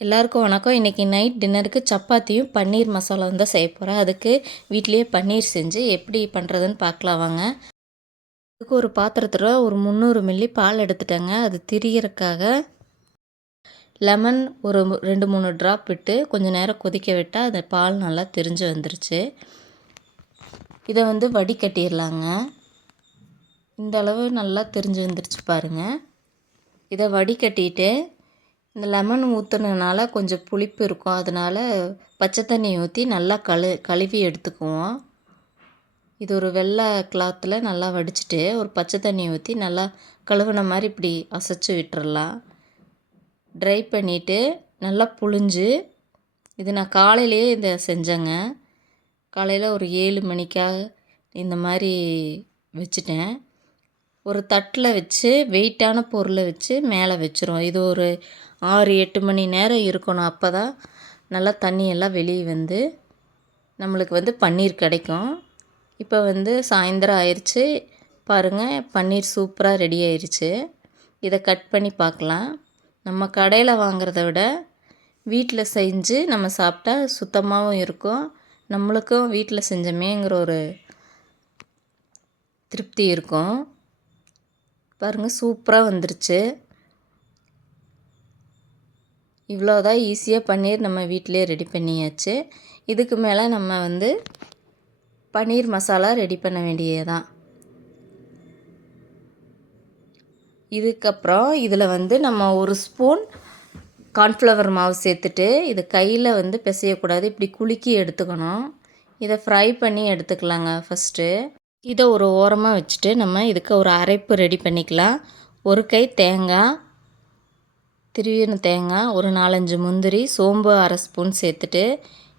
எல்லாருக்கும் வணக்கம். இன்றைக்கி நைட் டின்னருக்கு சப்பாத்தியும் பன்னீர் மசாலாவும் தான் செய்ய போகிறேன். அதுக்கு வீட்டிலேயே பன்னீர் செஞ்சு எப்படி பண்ணுறதுன்னு பார்க்கலாம் வாங்க. அதுக்கு ஒரு பாத்திரத்தில் ஒரு 300 மில்லி பால் எடுத்துட்டேங்க. அது திரிகிறதுக்காக லெமன் ஒரு 2-3 ட்ராப் விட்டு கொஞ்சம் நேரம் கொதிக்க விட்டால் அந்த பால் நல்லா திரிஞ்சு வந்துருச்சு. இதை வடிகட்டிடலாங்க. இந்த அளவு நல்லா திரிஞ்சு வந்துருச்சு பாருங்கள். இதை வடிகட்டிட்டு இந்த லெமன் ஊற்றுனதுனால கொஞ்சம் புளிப்பு இருக்கும். அதனால் பச்சை தண்ணி ஊற்றி நல்லா கழுவி எடுத்துக்குவோம். இது ஒரு வெள்ளை கிளாத்தில் நல்லா வடிச்சிட்டு ஒரு பச்சை தண்ணி ஊற்றி நல்லா கழுவுன மாதிரி இப்படி அசைச்சு விட்டுறலாம். ட்ரை பண்ணிவிட்டு நல்லா புழிஞ்சு இது நான் காலையிலேயே இதை செஞ்சேங்க. காலையில் ஒரு 7 மணிக்காக இந்த மாதிரி வச்சுட்டேன். ஒரு தட்டில் வச்சு வெயிட்டான பொருளை வச்சு மேலே வச்சுருவோம். இது ஒரு 6-8 மணி நேரம் இருக்கணும். அப்போ தான் நல்லா தண்ணியெல்லாம் வெளியே நம்மளுக்கு பன்னீர் கிடைக்கும். இப்போ சாயந்தரம் ஆயிடுச்சு பாருங்கள். பன்னீர் சூப்பராக ரெடி ஆயிடுச்சு. இதை கட் பண்ணி பார்க்கலாம். நம்ம கடையில் வாங்குறத விட வீட்டில் செஞ்சு நம்ம சாப்பிட்டா சுத்தமாகவும் இருக்கும். நம்மளுக்கும் வீட்டில் செஞ்சோமேங்கிற ஒரு திருப்தி இருக்கும். பாருங்கள், சூப்பராக வந்துருச்சு. இவ்வளோதான், ஈஸியாக பன்னீர் நம்ம வீட்டிலே ரெடி பண்ணியாச்சு. இதுக்கு மேலே நம்ம பன்னீர் மசாலா ரெடி பண்ண வேண்டியதுதான். இதுக்கப்புறம் இதில் நம்ம ஒரு ஸ்பூன் கார்ன்ஃப்ளவர் மாவு சேர்த்துட்டு இது கையில் பிசையக்கூடாது, இப்படி குலுக்கி எடுத்துக்கணும். இதை ஃப்ரை பண்ணி எடுத்துக்கலாங்க. ஃபஸ்ட்டு இதை ஒரு ஓரமாக வச்சுட்டு நம்ம இதுக்கு ஒரு அரைப்பு ரெடி பண்ணிக்கலாம். ஒரு கை தேங்காய், திருவின தேங்காய், ஒரு 4-5 முந்திரி, சோம்பு அரை ஸ்பூன் சேர்த்துட்டு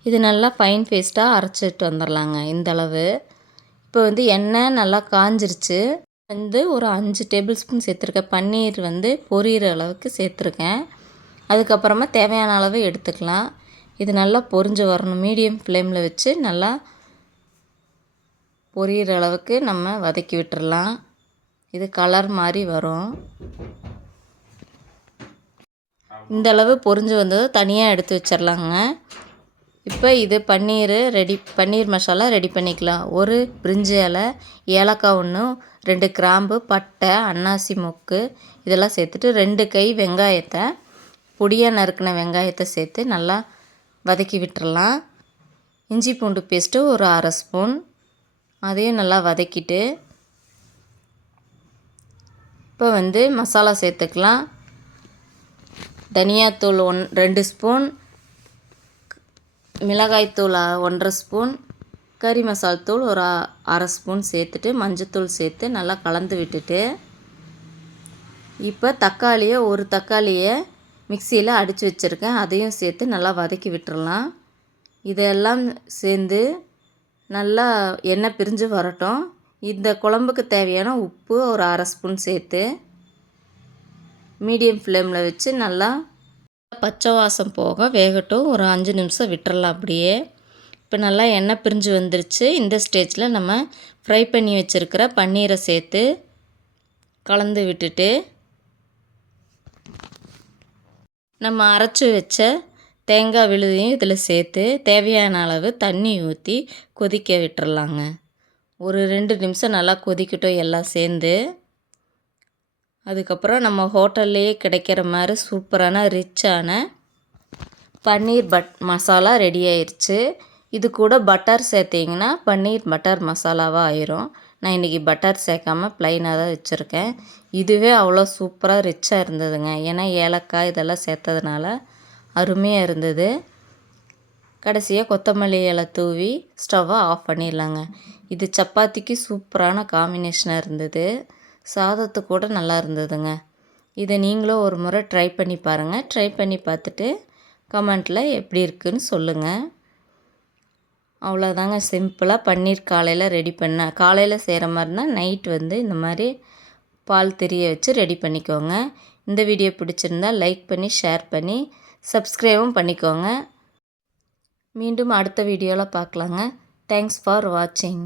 இது நல்லா ஃபைன் பேஸ்ட்டாக அரைச்சிட்டு வந்துடலாங்க. இந்தளவு. இப்போ எண்ணெய் நல்லா காஞ்சிருச்சு. ஒரு 5 டேபிள் ஸ்பூன் சேர்த்துருக்கேன். பன்னீர் பொரியிற அளவுக்கு சேர்த்துருக்கேன். அதுக்கப்புறமா தேவையான அளவு எடுத்துக்கலாம். இது நல்லா பொரிஞ்சு வரணும். மீடியம் ஃப்ளேமில் வச்சு நல்லா பொரியிற அளவுக்கு நம்ம வதக்கி விட்டுறலாம். இது கலர் மாதிரி வரும். இந்த அளவு பொரிஞ்சு வந்தது தனியாக எடுத்து வச்சிடலாங்க. இப்போ இது பன்னீர் மசாலா ரெடி பண்ணிக்கலாம். ஒரு பிரிஞ்சி இலை, ஏலக்காய் 1, 2 கிராம்பு, பட்டை, அன்னாசி மொக்கு இதெல்லாம் சேர்த்துட்டு 2 கை வெங்காயத்தை பொடியாக நறுக்கின வெங்காயத்தை சேர்த்து நல்லா வதக்கி விட்டுறலாம். இஞ்சி பூண்டு பேஸ்ட்டு ஒரு அரை ஸ்பூன், அதையும் நல்லா வதக்கிட்டு இப்போ மசாலா சேர்த்துக்கலாம். தனியாத்தூள் 2 ஸ்பூன், மிளகாய்த்தூள் 1/2 ஸ்பூன், கறி மசால் தூள் ஒரு அரை ஸ்பூன் சேர்த்துட்டு மஞ்சத்தூள் சேர்த்து நல்லா கலந்து விட்டுட்டு இப்போ ஒரு தக்காளியை மிக்சியில் அடித்து வச்சுருக்கேன். அதையும் சேர்த்து நல்லா வதக்கி விட்டுறலாம். இதெல்லாம் சேர்ந்து நல்லா எண்ணெய் பிரிஞ்சு வரட்டும். இந்த குழம்புக்கு தேவையான உப்பு ஒரு அரை ஸ்பூன் சேர்த்து மீடியம் ஃப்ளேமில் வச்சு நல்லா பச்சை வாசம் போக வேகட்டும். ஒரு 5 நிமிஷம் விட்டுறலாம் அப்படியே. இப்போ நல்லா எண்ணெய் பிரிஞ்சு வந்துருச்சு. இந்த ஸ்டேஜில் நம்ம ஃப்ரை பண்ணி வச்சுருக்கிற பன்னீரை சேர்த்து கலந்து விட்டுட்டு நம்ம அரைச்சி வச்ச தேங்காய் விழுதையும் இதில் சேர்த்து தேவையான அளவு தண்ணி ஊற்றி கொதிக்க விட்டுறலாங்க. ஒரு 2 நிமிஷம் நல்லா கொதிக்கட்டும் எல்லாம் சேர்ந்து. அதுக்கப்புறம் நம்ம ஹோட்டல்லையே கிடைக்கிற மாதிரி சூப்பரான ரிச்சான பன்னீர் மசாலா ரெடி ஆயிடுச்சு. இது கூட பட்டர் சேர்த்திங்கன்னா பன்னீர் பட்டர் மசாலாவாக ஆயிரும். நான் இன்றைக்கி பட்டர் சேர்க்காமல் ப்ளைனாக தான் வச்சுருக்கேன். இதுவே அவ்வளோ சூப்பராக ரிச்சாக இருந்ததுங்க. ஏன்னா ஏலக்காய் இதெல்லாம் சேர்த்ததுனால அருமையாக இருந்தது. கடைசியாக கொத்தமல்லி இலை தூவி ஸ்டவ்வை ஆஃப் பண்ணிடலாங்க. இது சப்பாத்திக்கு சூப்பரான காம்பினேஷனாக இருந்தது. சாதத்துக்கு கூட நல்லா இருந்ததுங்க. இதை நீங்களும் ஒரு முறை ட்ரை பண்ணி பாருங்கள். ட்ரை பண்ணி பார்த்துட்டு கமெண்ட்டில் எப்படி இருக்குதுன்னு சொல்லுங்கள். அவ்வளோதாங்க, சிம்பிளாக பன்னீர் காலையில் ரெடி பண்ணேன். காலையில் செய்கிற மாதிரினா நைட் இந்த மாதிரி பால் திரிய வச்சு ரெடி பண்ணிக்கோங்க. இந்த வீடியோ பிடிச்சிருந்தால் லைக் பண்ணி ஷேர் பண்ணி சப்ஸ்கிரைபும் பண்ணிக்கோங்க. மீண்டும் அடுத்த வீடியோவில் பார்க்கலாங்க. தேங்க்ஸ் ஃபார் வாட்சிங்.